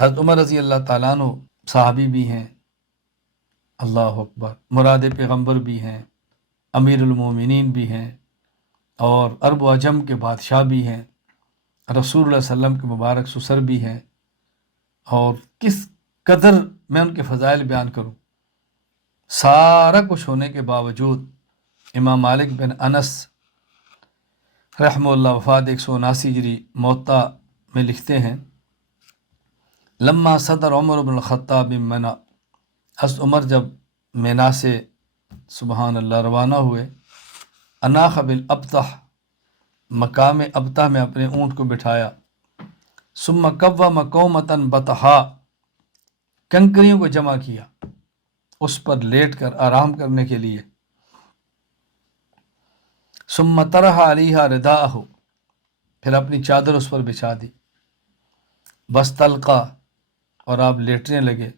حضرت عمر رضی اللہ تعالیٰ عنہ صحابی بھی ہیں، اللہ اکبر، مراد پیغمبر بھی ہیں، امیر المومنین بھی ہیں، اور عرب و عجم کے بادشاہ بھی ہیں، رسول اللہ صلی اللہ علیہ وسلم کے مبارک سسر بھی ہیں، اور کس قدر میں ان کے فضائل بیان کروں۔ سارا کچھ ہونے کے باوجود امام مالک بن انس رحمہ اللہ وفات 179 ہجری موطا میں لکھتے ہیں، لما صدر عمر بن الخطاب بن منا، حضرت عمر جب مینا سے سبحان اللہ روانہ ہوئے، اناخ بالابطح، مقام ابطح میں اپنے اونٹ کو بٹھایا، ثم قوم قومتاً بطحا، کنکریوں کو جمع کیا اس پر لیٹ کر آرام کرنے کے لیے، ثم طرح علیہا رداءہ، پھر اپنی چادر اس پر بچھا دی، بستلقا، اور آپ لیٹنے لگے،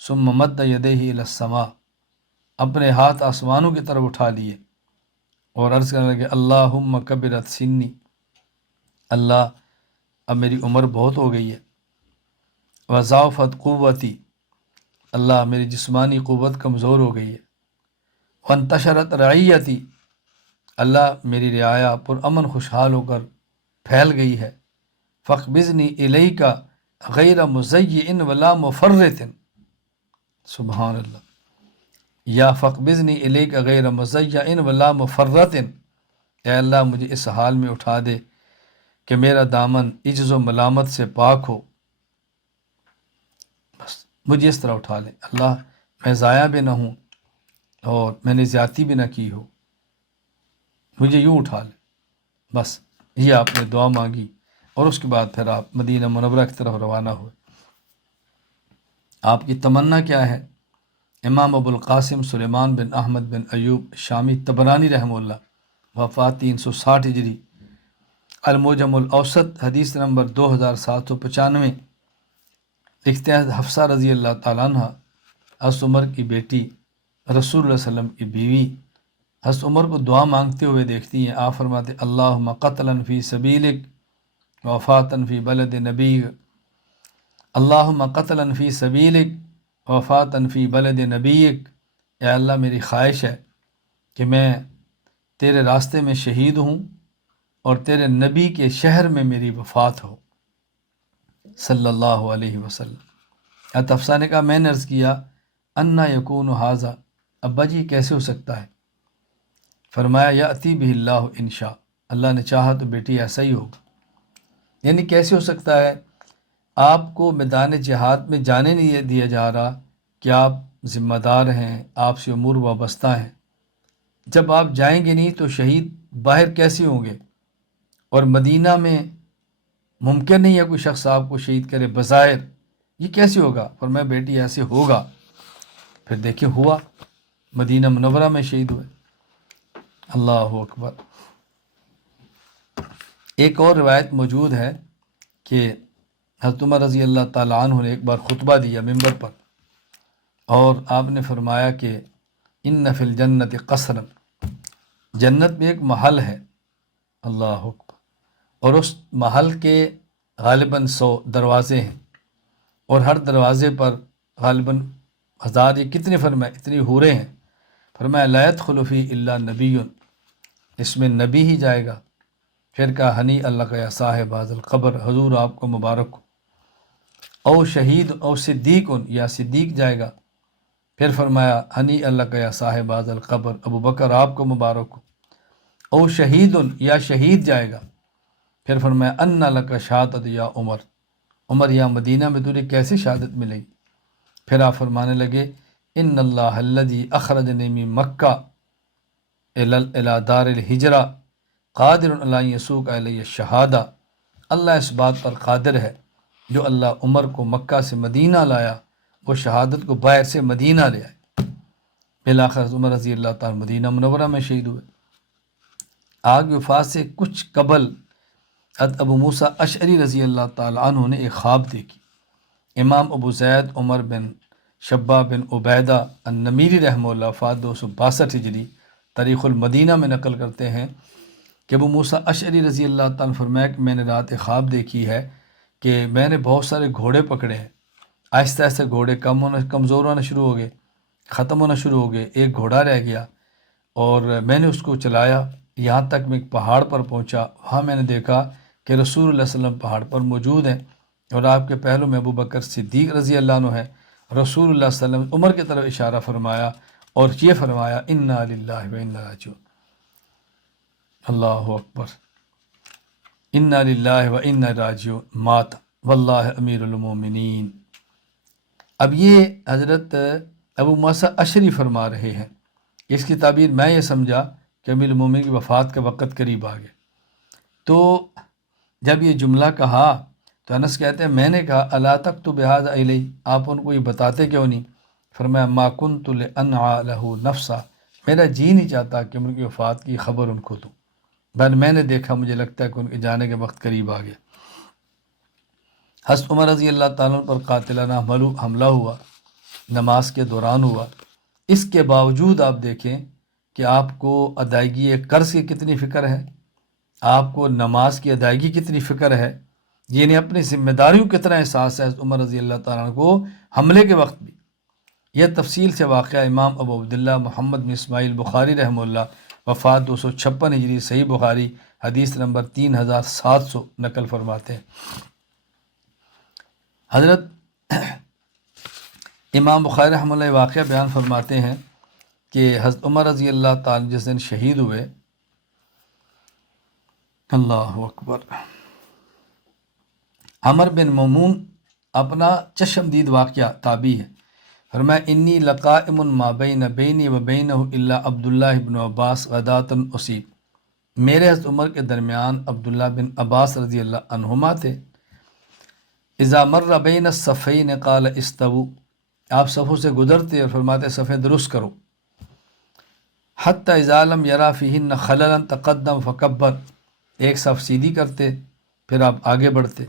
ثم مد یدیہ الی السماء، اپنے ہاتھ آسمانوں کی طرف اٹھا لیے اور عرض کرنے لگے، اللہم کبرت سنی، اللہ اب میری عمر بہت ہو گئی ہے، وضعفت قوتی، اللہ میری جسمانی قوت کمزور ہو گئی ہے، وانتشرت رعیتی، اللہ میری رعایا پرامن خوشحال ہو کر پھیل گئی ہے، فاقبضنی الیک غیر مزیئن ولا مفرط، سبحان اللہ، یا فاقبضنی الیک غیر مزیئن ولا مفرط، اے اللہ مجھے اس حال میں اٹھا دے کہ میرا دامن عجز و ملامت سے پاک ہو، بس مجھے اس طرح اٹھا لے اللہ، میں ضائع بھی نہ ہوں اور میں نے زیادتی بھی نہ کی ہو، مجھے یوں اٹھا لے، بس یہ آپ نے دعا مانگی، اور اس کے بعد پھر آپ مدینہ منورہ کی طرف روانہ ہوئے۔ آپ کی تمنا کیا ہے؟ امام ابو القاسم سلیمان بن احمد بن ایوب شامی طبرانی رحمہ اللہ وفات 360 ہجری، المعجم الاوسط حدیث نمبر 2795 لکھتے ہیں، حفصہ رضی اللہ تعالیٰ عنہ حضرت عمر کی بیٹی، رسول اللہ صلی اللہ علیہ وسلم کی بیوی، حضرت عمر کو دعا مانگتے ہوئے دیکھتی ہیں۔ آپ فرماتے، اللہم قتلا فی سبیلک وفاتن فی بلد نبیک، اللہم قتلا فی سبیلک وفاتن فی بلد نبیک، اے اللہ میری خواہش ہے کہ میں تیرے راستے میں شہید ہوں اور تیرے نبی کے شہر میں میری وفات ہو، صلی اللہ علیہ وسلم۔ حضرت حفصہ نے کہا، میں نے عرض کیا، انا یکون ھذا، ابا جی کیسے ہو سکتا ہے؟ فرمایا، یأتی بہ اللہ انشاء، اللہ نے چاہا تو بیٹی ایسا ہی ہوگا۔ یعنی کیسے ہو سکتا ہے؟ آپ کو میدان جہاد میں جانے نہیں دیا جا رہا کہ آپ ذمہ دار ہیں، آپ سے امور وابستہ ہیں، جب آپ جائیں گے نہیں تو شہید باہر کیسے ہوں گے؟ اور مدینہ میں ممکن نہیں ہے کوئی شخص آپ کو شہید کرے بظاہر، یہ کیسے ہوگا؟ فرمایا بیٹی ایسے ہوگا۔ پھر دیکھیں ہوا، مدینہ منورہ میں شہید ہوئے، اللہ اکبر۔ ایک اور روایت موجود ہے کہ حضرت عمر رضی اللہ تعالیٰ عنہ نے ایک بار خطبہ دیا ممبر پر، اور آپ نے فرمایا کہ ان فی الجنت قصرا، جنت میں ایک محل ہے، اللہ اکبر، اور اس محل کے غالباً 100 دروازے ہیں، اور ہر دروازے پر غالباً 1000 یا کتنے، فرمایا اتنی حوریں ہیں، فرمایا لا يدخل فی الا نبی، اس میں نبی ہی جائے گا۔ پھر کہا ہنی اللہ کا یا صاحب ھذا القبر، حضور آپ کو مبارک ہو، او شہید او صدیق، یا صدیق جائے گا۔ پھر فرمایا ہنی اللہ کا یا صاحب ھذا القبر، ابو بکر آپ کو مبارک ہو، او شہید، یا شہید جائے گا۔ پھر فرمایا ان لک شہادت یا عمر، عمر یا مدینہ میں تجھے کیسے شہادت ملے گی؟ پھر آپ فرمانے لگے، ان اللہ الذی اخرجنی من مکہ الی دار الہجرہ قادر علی ان یسوق علی الشہادہ، اللہ اس بات پر قادر ہے جو اللہ عمر کو مکہ سے مدینہ لایا، وہ شہادت کو باہر سے مدینہ لے آئے۔ بالآخر عمر رضی اللہ تعالیٰ مدینہ منورہ میں شہید ہوئے۔ آگ وفات سے کچھ قبل حضرت ابو موسیٰ اشعری رضی اللہ تعالیٰ عنہ نے ایک خواب دیکھی۔ امام ابو زید عمر بن شبہ بن عبیدہ النمیری رحمہ اللہ وفات 262 ہجری تاریخ المدینہ میں نقل کرتے ہیں کہ ابو موسیٰ اشعری رضی اللہ تعالیٰ عنہ فرمایا کہ میں نے رات خواب دیکھی ہے کہ میں نے بہت سارے گھوڑے پکڑے ہیں، آہستہ آہستہ گھوڑے کمزور ہونا شروع ہو گئے، ختم ہونا شروع ہو گئے، ایک گھوڑا رہ گیا اور میں نے اس کو چلایا یہاں تک میں ایک پہاڑ پر پہنچا۔ وہاں میں نے دیکھا کہ رسول اللہ صلی اللہ علیہ وسلم پہاڑ پر موجود ہیں اور آپ کے پہلو میں ابو بکر صدیق رضی اللہ عنہ ہے۔ رسول اللہ صلی اللہ علیہ وسلم عمر کی طرف اشارہ فرمایا اور یہ فرمایا انا للہ و انا راجعون، اللہ اکبر، انا للہ و انا راجعون مات واللہ امیر المومنین۔ اب یہ حضرت ابو موسیٰ اشعری فرما رہے ہیں، اس کی تعبیر میں یہ سمجھا کہ امیر المومنین کی وفات کا وقت قریب آ گیا۔ تو جب یہ جملہ کہا تو انس کہتے ہیں میں نے کہا الا تکتب بہذا الی، آپ ان کو یہ بتاتے کیوں نہیں؟ فرمایا ما کنت لانعى له نفسا، میرا جی نہیں چاہتا کہ ان کی وفات کی خبر ان کو دوں، بل میں نے دیکھا مجھے لگتا ہے کہ ان کے جانے کے وقت قریب آ گیا۔ حضرت عمر رضی اللہ تعالیٰ عنہ پر قاتلانہ حملہ ہوا، نماز کے دوران ہوا، اس کے باوجود آپ دیکھیں کہ آپ کو ادائیگی قرض کی کتنی فکر ہے، آپ کو نماز کی ادائیگی کتنی فکر ہے، یعنی اپنی ذمہ داریوں کتنا احساس ہے حضرت عمر رضی اللہ تعالیٰ عنہ کو حملے کے وقت بھی۔ یہ تفصیل سے واقعہ امام ابو عبداللہ محمد بن اسماعیل بخاری رحمہ اللہ وفات 256 ہجری صحیح بخاری حدیث نمبر 3700 نقل فرماتے ہیں۔ حضرت امام بخاری رحمہ اللہ واقعہ بیان فرماتے ہیں کہ حضرت عمر رضی اللہ تعالیٰ جس دن شہید ہوئے، اللہ اکبر، عمر بن ممون اپنا چشمدید واقعہ تابعی ہے، فرمایا انی لقائم ما بین بینی و بینہ الا عبداللہ بن عباس غداۃ اصیب، میرے حضرت عمر کے درمیان عبداللہ بن عباس رضی اللہ عنہما تھے۔ اذا مر بین الصفین قال استووا، آپ صفوں سے گزرتے اور فرماتے صفیں درست کرو۔ حتی اذا لم یرا فیہن خللا تقدم فکبر، ایک صف سیدھی کرتے پھر آپ آگے بڑھتے۔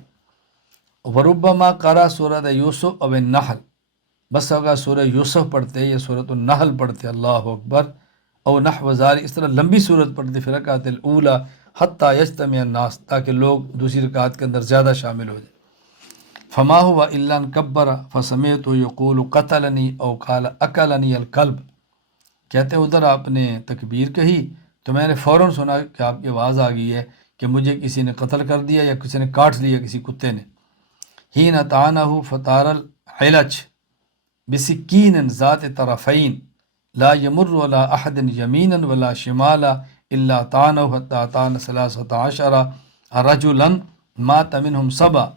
وربما قرأ سورۃ یوسف او النحل، بس اگر سورہ یوسف پڑھتے یا سورۃ النحل پڑھتے، اللہ اکبر، او نحو ذالک، اس طرح لمبی صورت پڑھتے فی رکعۃ الاولی حتی یجتمع الناس، تاکہ لوگ دوسری رکعت کے اندر زیادہ شامل ہو جائیں۔ فما ہوا الا ان کبر فسمعت یقول قتلنی او قال اکلنی الکلب، کہتے ادھر آپ نے تکبیر کہی تو میں نے فوراً سنا کہ آپ کی آواز آ گئی ہے کہ مجھے کسی نے قتل کر دیا یا کسی نے کاٹ لیا کسی کتے نے۔ حین طعنہ فطار العلج بسکین ذات طرفین لا یمر ولا احد یمینا ولا شمالا الا طعنہ حتی طعن 13 رجلا مات منہم 7۔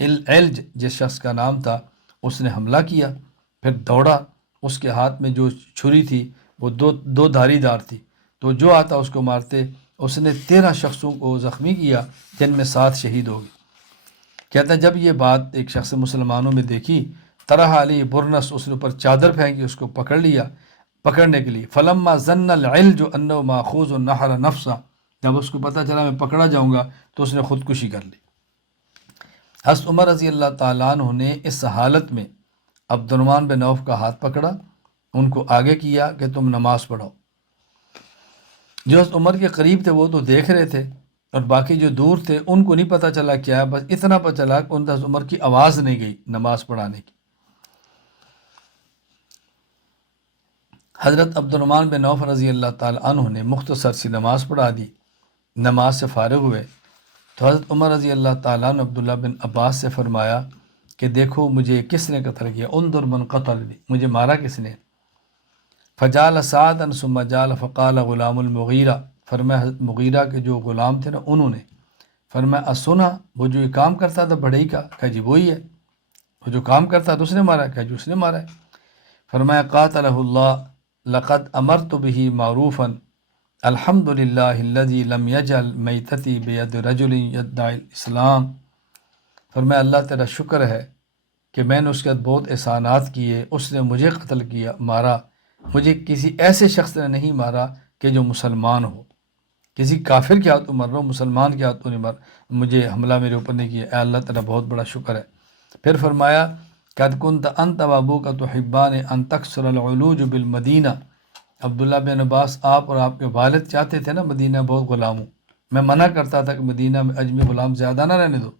العلج جس شخص کا نام تھا اس نے حملہ کیا، پھر دوڑا، اس کے ہاتھ میں جو چھری تھی وہ دو دھاری دار تھی، تو جو آتا اس کو مارتے، اس نے 13 شخصوں کو زخمی کیا جن میں 7 شہید ہو گئے۔ کہتا ہے جب یہ بات ایک شخص مسلمانوں میں دیکھی، طرح علی برنس، اس نے اوپر چادر پھینکی، اس کو پکڑ لیا پکڑنے کے لیے۔ فلما ظن العلج انه ماخوذ نحر نفسا، جب اس کو پتہ چلا میں پکڑا جاؤں گا تو اس نے خودکشی کر لی۔ حضرت عمر رضی اللہ تعالیٰ عنہ نے اس حالت میں عبد الرحمن بن عوف کا ہاتھ پکڑا، ان کو آگے کیا کہ تم نماز پڑھو۔ جو حضرت عمر کے قریب تھے وہ تو دیکھ رہے تھے اور باقی جو دور تھے ان کو نہیں پتہ چلا کیا ہے، بس اتنا پتہ چلا کہ ان حضرت عمر کی آواز نہیں گئی نماز پڑھانے کی۔ حضرت عبد الرحمن بن عوف رضی اللہ تعالیٰ عنہ نے مختصر سی نماز پڑھا دی، نماز سے فارغ ہوئے تو حضرت عمر رضی اللہ تعالیٰ عنہ عبداللہ بن عباس سے فرمایا کہ دیکھو مجھے کس نے قتل کیا، انظر من قتلنی، مجھے مارا کس نے؟ فجال سعدا ثم جال فقال غلام المغیرہ، فرمایا حضرت مغیرہ کے جو غلام تھے نا انہوں نے فرمایا اسنا، وہ جو یہ کام کرتا تھا بڑھئی کا، کہا جی وہی ہے، وہ جو کام کرتا تھا اس نے مارا، کہا جی اس نے مارا ہے۔ فرمایا قاتلہ اللہ لقد امرت به معروفا الحمد للہ الذی لم یجعل میتتی بید رجل یدعی الاسلام، فرمایا اللہ تیرا شکر ہے کہ میں نے اس کے بعد بہت احسانات کیے، اس نے مجھے قتل کیا مارا، مجھے کسی ایسے شخص نے نہیں مارا کہ جو مسلمان ہو، کسی کافر کے ہاتھوں مر رہا ہوں، مسلمان کے ہاتھوں نہیں مجھے حملہ میرے اوپر نہیں کیا، اے اللہ تیرا بہت بڑا شکر ہے۔ پھر فرمایا قد كنت انت وابوک تحبان ان تکثر العلوج بالمدینہ، عبداللہ بن عباس آپ اور آپ کے والد چاہتے تھے نا مدینہ بہت غلام ہوں، میں منع کرتا تھا کہ مدینہ میں اجمی غلام زیادہ نہ رہنے دو،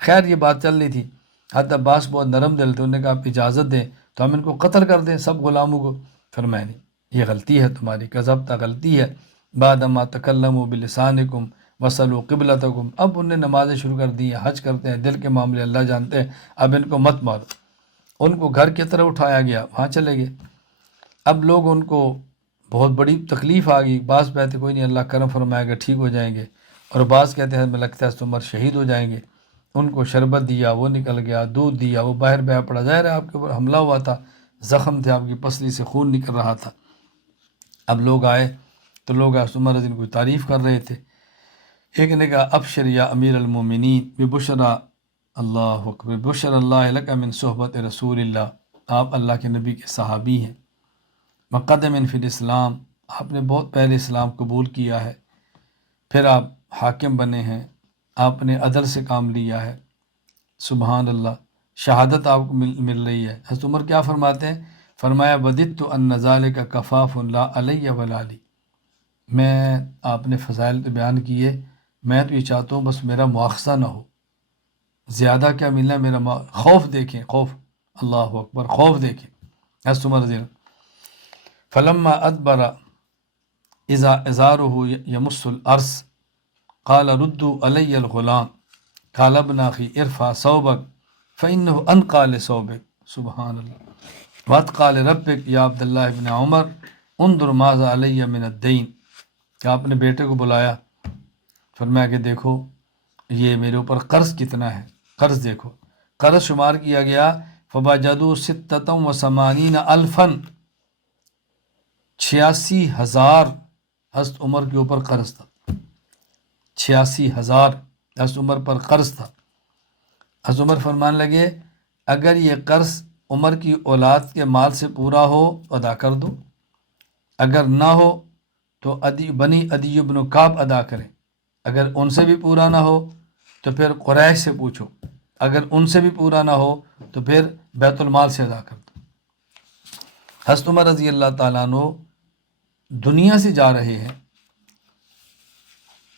خیر یہ بات چل رہی تھی، حضرت عباس بہت نرم دل تھے، انہوں نے کہا آپ اجازت دیں تو ہم ان کو قتل کر دیں سب غلاموں کو. فرمایا نہیں، یہ غلطی ہے تمہاری، کذبت، غلطی ہے. بعد ما تکلموا بلسانکم وصلوا قبلتکم، اب انہوں نے نمازیں شروع کر دی ہیں، حج کرتے ہیں، دل کے معاملے اللہ جانتے ہیں، اب ان کو مت مارو. ان کو گھر کی طرح اٹھایا گیا، وہاں چلے گئے. اب لوگ ان کو بہت بڑی تکلیف آ گئی. بعض کہتے کوئی نہیں اللہ کرم فرمائے گا ٹھیک ہو جائیں گے، اور بعض کہتے ہیں ہمیں لگتا ہے اس عمر شہید ہو جائیں گے. ان کو شربت دیا، وہ نکل گیا، دودھ دیا، وہ باہر بہ پڑا. ظاہر ہے آپ کے اوپر حملہ ہوا تھا، زخم تھے، آپ کی پسلی سے خون نکل رہا تھا. اب لوگ آئے تو لوگ عمر رضی اللہ عنہ کو تعریف کر رہے تھے. ایک نے کہا ابشر یا امیر المومنین ببشرا اللہ اکبر بشر اللہ لک من صحبت رسول اللہ، آپ اللہ کے نبی کے صحابی ہیں. مقدم فی الاسلام، آپ نے بہت پہلے اسلام قبول کیا ہے، پھر آپ حاکم بنے ہیں، آپ نے عدل سے کام لیا ہے. سبحان اللہ، شہادت آپ کو مل رہی ہے. حضرت عمر کیا فرماتے ہیں؟ فرمایا وددت ان ذالک کفاف لا علی ولا لی، میں آپ نے فضائل تو بیان کیے، میں تو یہ چاہتا ہوں بس میرا مواخذہ نہ ہو، زیادہ کیا ملنا ہے میرا خوف دیکھیں، خوف، اللہ اکبر، خوف دیکھیں. حضرت عمر رضی اللہ فلما ادبر اذا ازارہ یمس الارض قال ردوا علی الغلام قال ابن اخی ارفع ثوبک فانه انقى لثوبک. سبحان اللہ. واتقى لربک یا عبداللہ ابن عمر انظر ماذا علی من الدین، کہ آپ نے بیٹے کو بلایا، فرمایا کہ دیکھو یہ میرے اوپر قرض کتنا ہے، قرض دیکھو. قرض شمار کیا گیا، فوجدوا 86,000 86,000 حضرت عمر کے اوپر قرض تھا. 86,000 حضرت عمر پر قرض تھا. حضرت عمر فرمانے لگے اگر یہ قرض عمر کی اولاد کے مال سے پورا ہو تو ادا کر دو، اگر نہ ہو تو بنی عدی بن کعب ادا کریں، اگر ان سے بھی پورا نہ ہو تو پھر قریش سے پوچھو، اگر ان سے بھی پورا نہ ہو تو پھر بیت المال سے ادا کر دو. حضرت عمر رضی اللہ تعالیٰ عنہ دنیا سے جا رہے ہیں،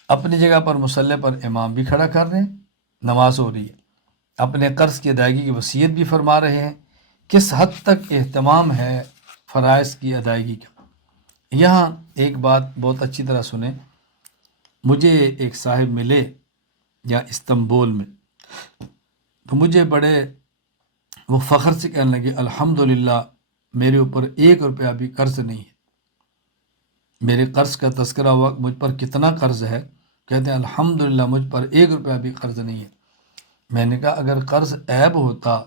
اپنی جگہ پر مصلی پر امام بھی کھڑا کر رہے ہیں، نماز ہو رہی ہے، اپنے قرض کی ادائیگی کی وصیت بھی فرما رہے ہیں. کس حد تک اہتمام ہے فرائض کی ادائیگی کا. یہاں ایک بات بہت اچھی طرح سنیں. مجھے ایک صاحب ملے یا استنبول میں، تو مجھے بڑے وہ فخر سے کہنے لگے الحمدللہ میرے اوپر 1 روپیہ بھی قرض نہیں ہے. میرے قرض کا تذکرہ ہوا مجھ پر کتنا قرض ہے، کہتے ہیں الحمدللہ مجھ پر 1 روپیہ بھی قرض نہیں ہے. میں نے کہا اگر قرض عیب ہوتا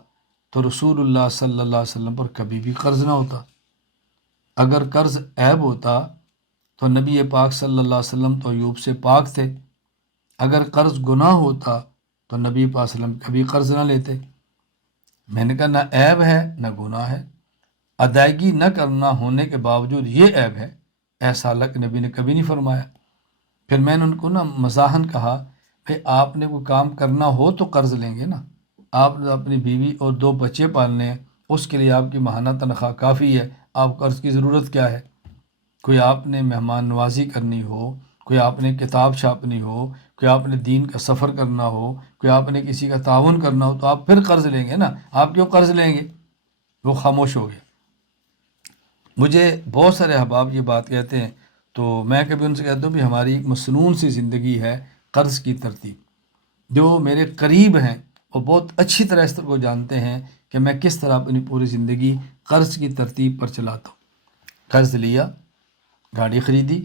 تو رسول اللہ صلی اللہ علیہ وسلم پر کبھی بھی قرض نہ ہوتا. اگر قرض عیب ہوتا تو نبی پاک صلی اللہ علیہ وسلم تو ایوب سے پاک تھے. اگر قرض گناہ ہوتا تو نبی پاک صلی اللہ علیہ وسلم کبھی قرض نہ لیتے. میں نے کہا نہ عیب ہے نہ گناہ ہے، ادائیگی نہ کرنا ہونے کے باوجود یہ عیب ہے، ایسا اللہ کے نبی نے کبھی نہیں فرمایا. پھر میں نے ان کو مزاحن کہا بھئی آپ نے کوئی کام کرنا ہو تو قرض لیں گے نا، آپ نے اپنی بیوی اور 2 بچے پالنے ہیں، اس کے لیے آپ کی ماہانہ تنخواہ کافی ہے، آپ قرض کی ضرورت کیا ہے. کوئی آپ نے مہمان نوازی کرنی ہو، کوئی آپ نے کتاب چھاپنی ہو، کوئی آپ نے دین کا سفر کرنا ہو، کوئی آپ نے کسی کا تعاون کرنا ہو تو آپ پھر قرض لیں گے نا، آپ کیوں قرض لیں گے. وہ خاموش ہو گئے. مجھے بہت سارے احباب یہ بات کہتے ہیں تو میں کبھی ان سے کہتا ہوں بھی ہماری مسنون سی زندگی ہے قرض کی ترتیب. جو میرے قریب ہیں وہ بہت اچھی طرح اس طرح کو جانتے ہیں کہ میں کس طرح اپنی پوری زندگی قرض کی ترتیب پر چلاتا ہوں. قرض لیا گاڑی خریدی،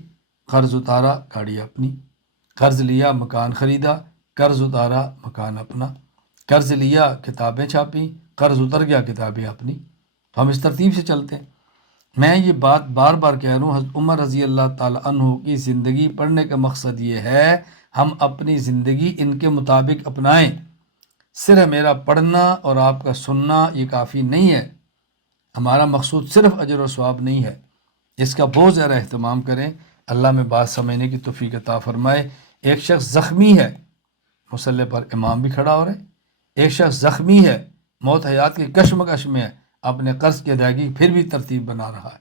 قرض اتارا گاڑی اپنی، قرض لیا مکان خریدا، قرض اتارا مکان اپنا، قرض لیا کتابیں چھاپیں، قرض اتر گیا کتابیں اپنی. تو ہم اس ترتیب سے چلتے ہیں. میں یہ بات بار بار کہہ رہا ہوں، حضرت عمر رضی اللہ تعالیٰ عنہ کی زندگی پڑھنے کا مقصد یہ ہے ہم اپنی زندگی ان کے مطابق اپنائیں. صرف میرا پڑھنا اور آپ کا سننا یہ کافی نہیں ہے. ہمارا مقصود صرف اجر و ثواب نہیں ہے، اس کا بہت زیادہ اہتمام کریں. اللہ میں بات سمجھنے کی توفیق عطا فرمائے. ایک شخص زخمی ہے، مصلی پر امام بھی کھڑا ہو رہے، ایک شخص زخمی ہے، موت حیات کی کشمکش میں ہے، اپنے قرض کی ادائیگی پھر بھی ترتیب بنا رہا ہے.